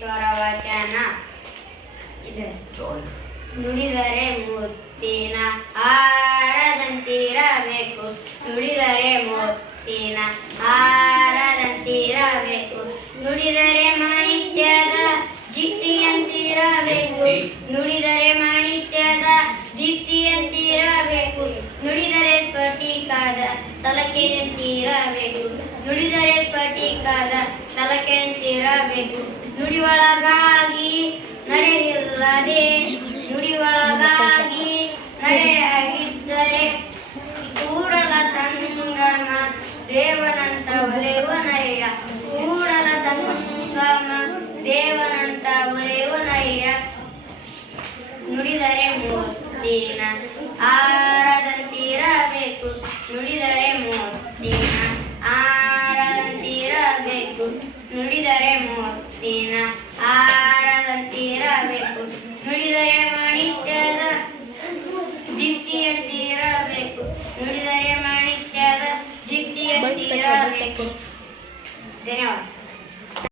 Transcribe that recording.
ಪರಮೇಶ್ವರ ವಚನ. ಇದೆ ನುಡಿದರೆ ಮುತ್ತಿನ ಹಾರದಂತಿರಬೇಕು. ನುಡಿದರೆ ಮುತ್ತಿನ ಹಾರದಂತಿರಬೇಕು. ನುಡಿದರೆ ಮಾಣಿತ್ಯದ ಜಿತ್ತಿಯಂತಿರಬೇಕು ನುಡಿದರೆ ಮಾಣಿತ್ಯದ ದಿಷ್ಟಿಯಂತಿರಬೇಕು. ನುಡಿದರೆ ಸ್ಫಟಿಕದ ತಲಕೆಯಂತಿರಬೇಕು ನುಡಿದರೆ ಸ್ಫಟಿಕದ ತಲಕೆಯಂತಿರಬೇಕು ನುಡಿಯೊಳಗಾಗಿ ನಡೆಯಿಲ್ಲದೆ ನುಡಿಯೊಳಗಾಗಿ ನಡೆಯಾಗಿದ್ದರೆ ಕೂಡಲ ಸಂಗಮ ದೇವನಂತ ಒಲೆವನಯ್ಯ ಕೂಡಲ ಸಂಗಮ ದೇವನಂತ ಒಲೆವನಯ್ಯ ನುಡಿದರೆ ಮುತ್ತಿನ ಆರದಂತಿರಬೇಕು. ನುಡಿದರೆ Bem, bem,